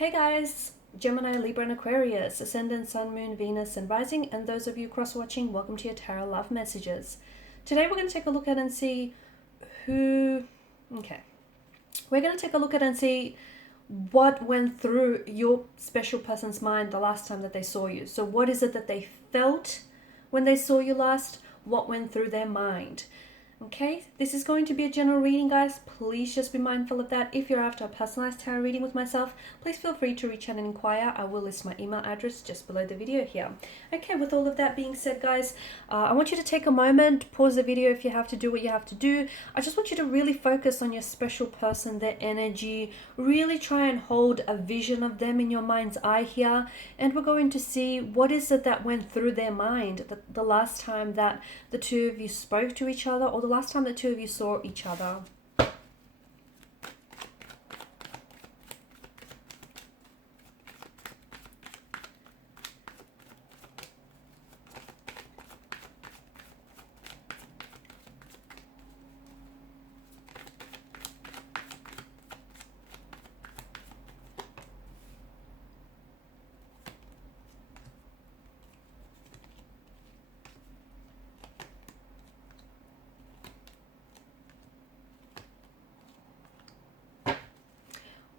Hey guys, Gemini, Libra and Aquarius, Ascendant, Sun, Moon, Venus and Rising, and those of you cross-watching, welcome to your Tarot Love Messages. Today we're going to take a look at and see who... We're going to take a look at and see what went through your special person's mind the last time that they saw you. So what is it that they felt when they saw you last? What went through their mind? Okay, this is going to be a general reading, guys. Please just be mindful of that. If you're after a personalized tarot reading with myself, please feel free to reach out and inquire. I will list my email address just below the video here. Okay, with all of that being said, guys, I want you to take a moment, pause the video if you have to do what you have to do. I just want you to really focus on your special person, their energy. Really try and hold a vision of them in your mind's eye here. And we're going to see what is it that went through their mind the last time that the two of you spoke to each other, or the last time the two of you saw each other.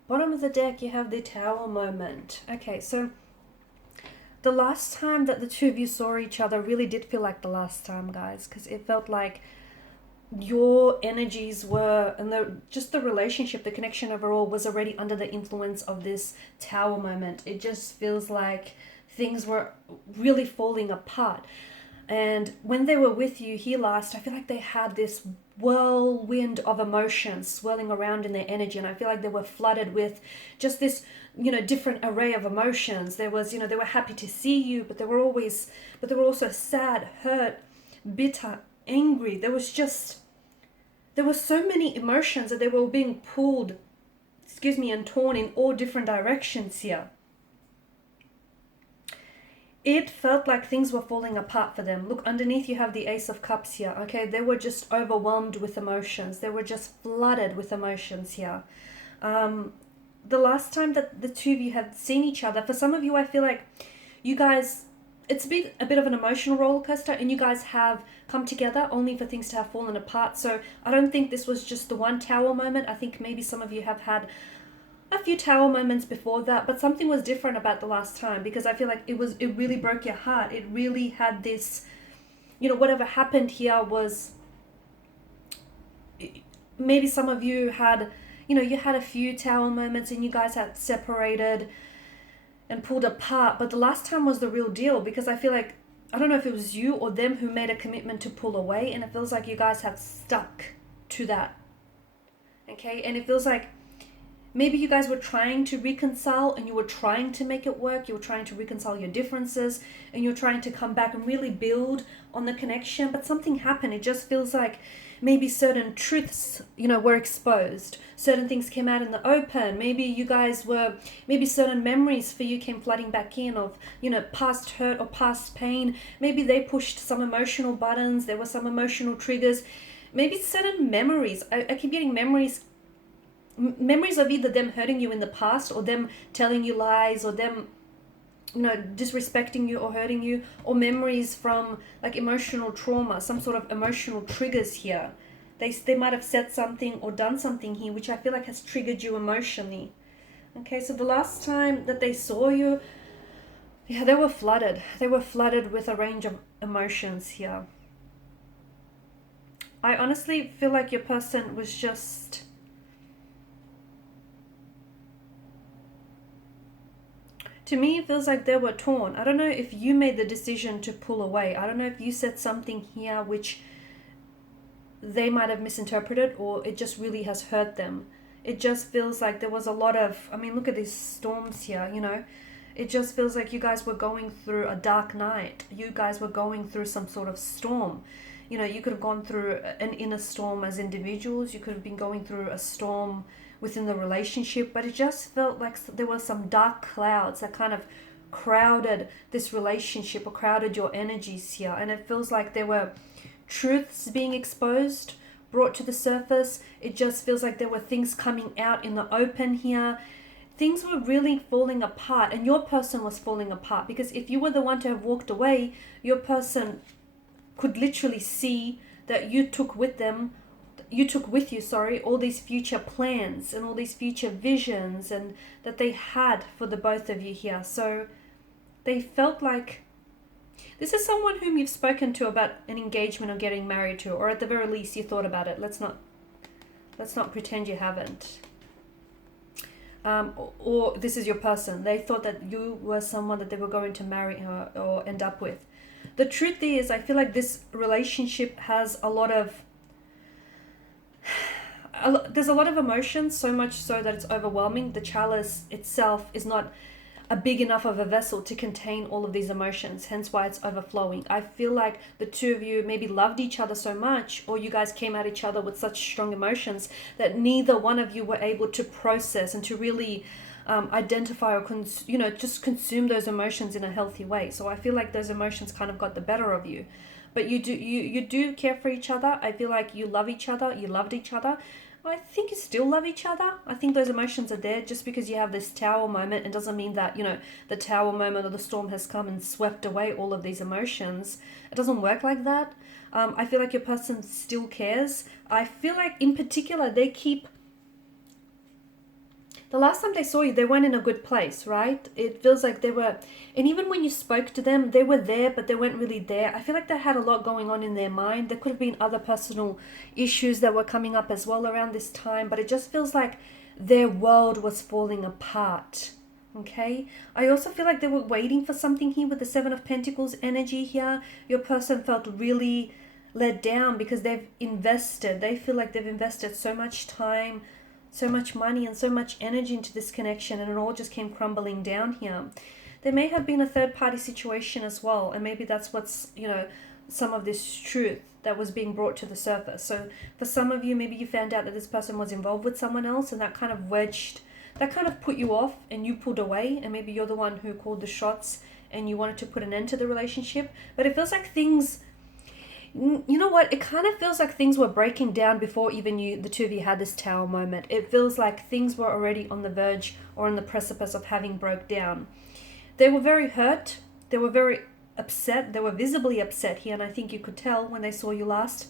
Bottom of the deck, you have the Tower moment. Okay, so the last time that the two of you saw each other really did feel like the last time, guys, because it felt like your energies were, and just the relationship, the connection overall was already under the influence of this Tower moment. It just feels like things were really falling apart. And when they were with you here last, I feel like they had this whirlwind of emotions swirling around in their energy. And I feel like they were flooded with just this, different array of emotions. There was, they were happy to see you, but they were also sad, hurt, bitter, angry. There were so many emotions that they were being pulled, and torn in all different directions here. It felt like things were falling apart for them. Look, underneath you have the Ace of Cups here, okay? They were just overwhelmed with emotions. They were just flooded with emotions here. The last time that the two of you had seen each other, for some of you, I feel like you guys, it's been a bit of an emotional roller coaster, and you guys have come together only for things to have fallen apart. So I don't think this was just the one Tower moment. I think maybe some of you have had a few Tower moments before that, but something was different about the last time, because I feel like it really broke your heart. It really had this, whatever happened here was, maybe some of you had, you had a few Tower moments and you guys had separated and pulled apart, but the last time was the real deal, because I feel like, I don't know if it was you or them who made a commitment to pull away, and it feels like you guys have stuck to that. Okay, and it feels like maybe you guys were trying to reconcile and you were trying to make it work. You were trying to reconcile your differences and you're trying to come back and really build on the connection. But something happened. It just feels like maybe certain truths, were exposed. Certain things came out in the open. Maybe certain memories for you came flooding back in of, past hurt or past pain. Maybe they pushed some emotional buttons. There were some emotional triggers. Maybe certain memories. I keep getting memories of either them hurting you in the past, or them telling you lies, or them disrespecting you or hurting you, or memories from like emotional trauma, some sort of emotional triggers here. They might have said something or done something here which I feel like has triggered you emotionally. Okay, so the last time that they saw you, they were flooded with a range of emotions here. I honestly feel like your person was just, to me, it feels like they were torn. I don't know if you made the decision to pull away. I don't know if you said something here which they might have misinterpreted, or it just really has hurt them. It just feels like there was a lot of, look at these storms here, It just feels like you guys were going through a dark night. You guys were going through some sort of storm. You could have gone through an inner storm as individuals. You could have been going through a storm within the relationship, but it just felt like there were some dark clouds that kind of crowded this relationship, or crowded your energies here. And it feels like there were truths being exposed, brought to the surface. It just feels like there were things coming out in the open here. things were really falling apart, and your person was falling apart, because if you were the one to have walked away, your person could literally see that you took with you, all these future plans and all these future visions and that they had for the both of you here. So they felt like this is someone whom you've spoken to about an engagement or getting married to, or at the very least you thought about it. Let's not pretend you haven't. Or this is your person. They thought that you were someone that they were going to marry or end up with. The truth is, I feel like this relationship has there's a lot of emotions, so much so that it's overwhelming. The chalice itself is not a big enough of a vessel to contain all of these emotions, hence why it's overflowing. I feel like the two of you maybe loved each other so much, or you guys came at each other with such strong emotions that neither one of you were able to process and to really identify or just consume those emotions in a healthy way. So I feel like those emotions kind of got the better of you. But you do care for each other. I feel like you love each other, you loved each other. I think you still love each other. I think those emotions are there. Just because you have this tower moment, it doesn't mean that, the tower moment or the storm has come and swept away all of these emotions. It doesn't work like that. I feel like your person still cares. I feel like in particular, the last time they saw you, they weren't in a good place, right? It feels like they were, and even when you spoke to them, they were there, but they weren't really there. I feel like they had a lot going on in their mind. There could have been other personal issues that were coming up as well around this time, but it just feels like their world was falling apart, okay? I also feel like they were waiting for something here with the Seven of Pentacles energy here. Your person felt really let down because they feel like they've invested so much time, so much money and so much energy into this connection, and it all just came crumbling down here. There may have been a third party situation as well, and maybe that's what's, some of this truth that was being brought to the surface. So for some of you, maybe you found out that this person was involved with someone else, and that kind of put you off and you pulled away, and maybe you're the one who called the shots and you wanted to put an end to the relationship. But it feels like it kind of feels like things were breaking down before even the two of you had this tower moment. It feels like things were already on the verge or on the precipice of having broke down. They were very hurt. They were very upset. They were visibly upset here, and I think you could tell when they saw you last.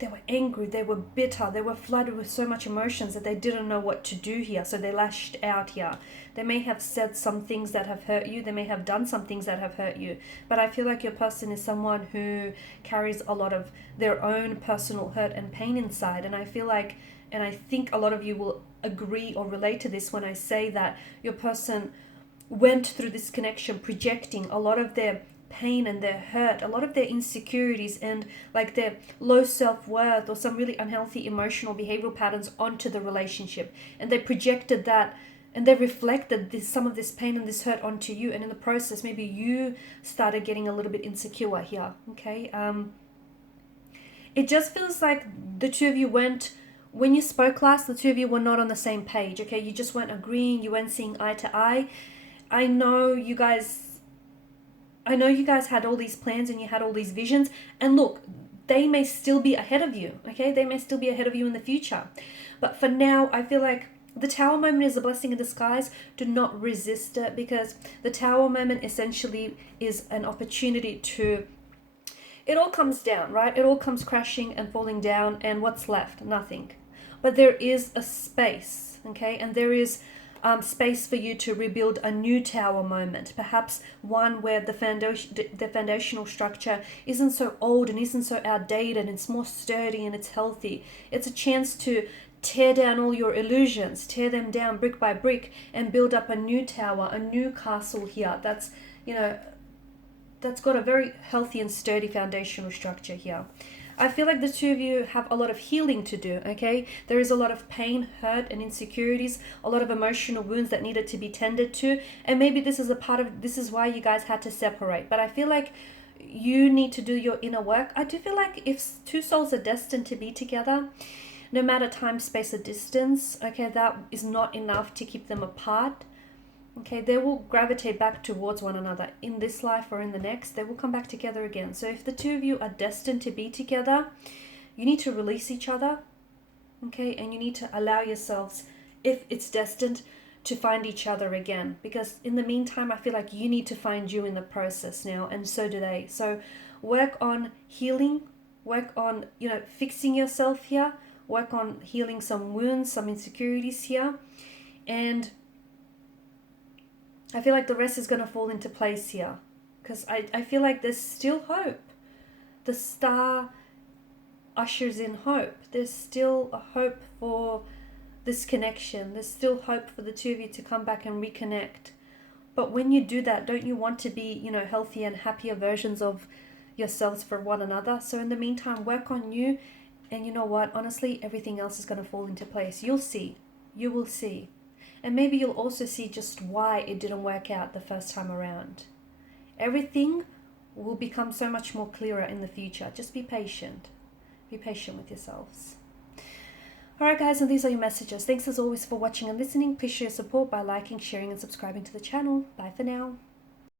They were angry. They were bitter. They were flooded with so much emotions that they didn't know what to do here, so they lashed out here. They may have said some things that have hurt you. They may have done some things that have hurt you. But I feel like your person is someone who carries a lot of their own personal hurt and pain inside. And I feel like, and I think a lot of you will agree or relate to this when I say that your person went through this connection projecting a lot of their pain and their hurt, a lot of their insecurities and like their low self-worth or some really unhealthy emotional behavioral patterns onto the relationship. And they projected that, and they reflected some of this pain and this hurt onto you. And in the process, maybe you started getting a little bit insecure here, okay? It just feels like the two of you when you spoke last, the two of you were not on the same page, okay? You just weren't agreeing, you weren't seeing eye to eye. I know you guys had all these plans and you had all these visions, and look, they may still be ahead of you, okay? They may still be ahead of you in the future. But for now, I feel like the tower moment is a blessing in disguise. Do not resist it, because the tower moment essentially is an opportunity to, it all comes down, right? It all comes crashing and falling down, and what's left? Nothing. But there is a space, okay? And there is space for you to rebuild a new tower moment, perhaps one where the foundational structure isn't so old and isn't so outdated, it's more sturdy and it's healthy. It's a chance to tear down all your illusions, tear them down brick by brick, and build up a new tower, a new castle here that's got a very healthy and sturdy foundational structure here. I feel like the two of you have a lot of healing to do, okay? There is a lot of pain, hurt, and insecurities, a lot of emotional wounds that needed to be tended to, and maybe this is why you guys had to separate. But I feel like you need to do your inner work. I do feel like if two souls are destined to be together, no matter time, space, or distance, okay, that is not enough to keep them apart. Okay, they will gravitate back towards one another in this life or in the next. They will come back together again. So if the two of you are destined to be together, you need to release each other, okay? And you need to allow yourselves, if it's destined, to find each other again, because in the meantime I feel like you need to find you in the process now, and so do they. So work on healing, work on, you know, fixing yourself here, work on healing some wounds, some insecurities here, and I feel like the rest is going to fall into place here, because I feel like there's still hope. The star ushers in hope. There's still a hope for this connection. There's still hope for the two of you to come back and reconnect. But when you do that, don't you want to be, you know, healthier and happier versions of yourselves for one another? So in the meantime, work on you, and you know what? Honestly, everything else is going to fall into place. You'll see. You will see. And maybe you'll also see just why it didn't work out the first time around. Everything will become so much more clearer in the future. Just be patient. Be patient with yourselves. Alright guys, and these are your messages. Thanks as always for watching and listening. Please show your support by liking, sharing and subscribing to the channel. Bye for now.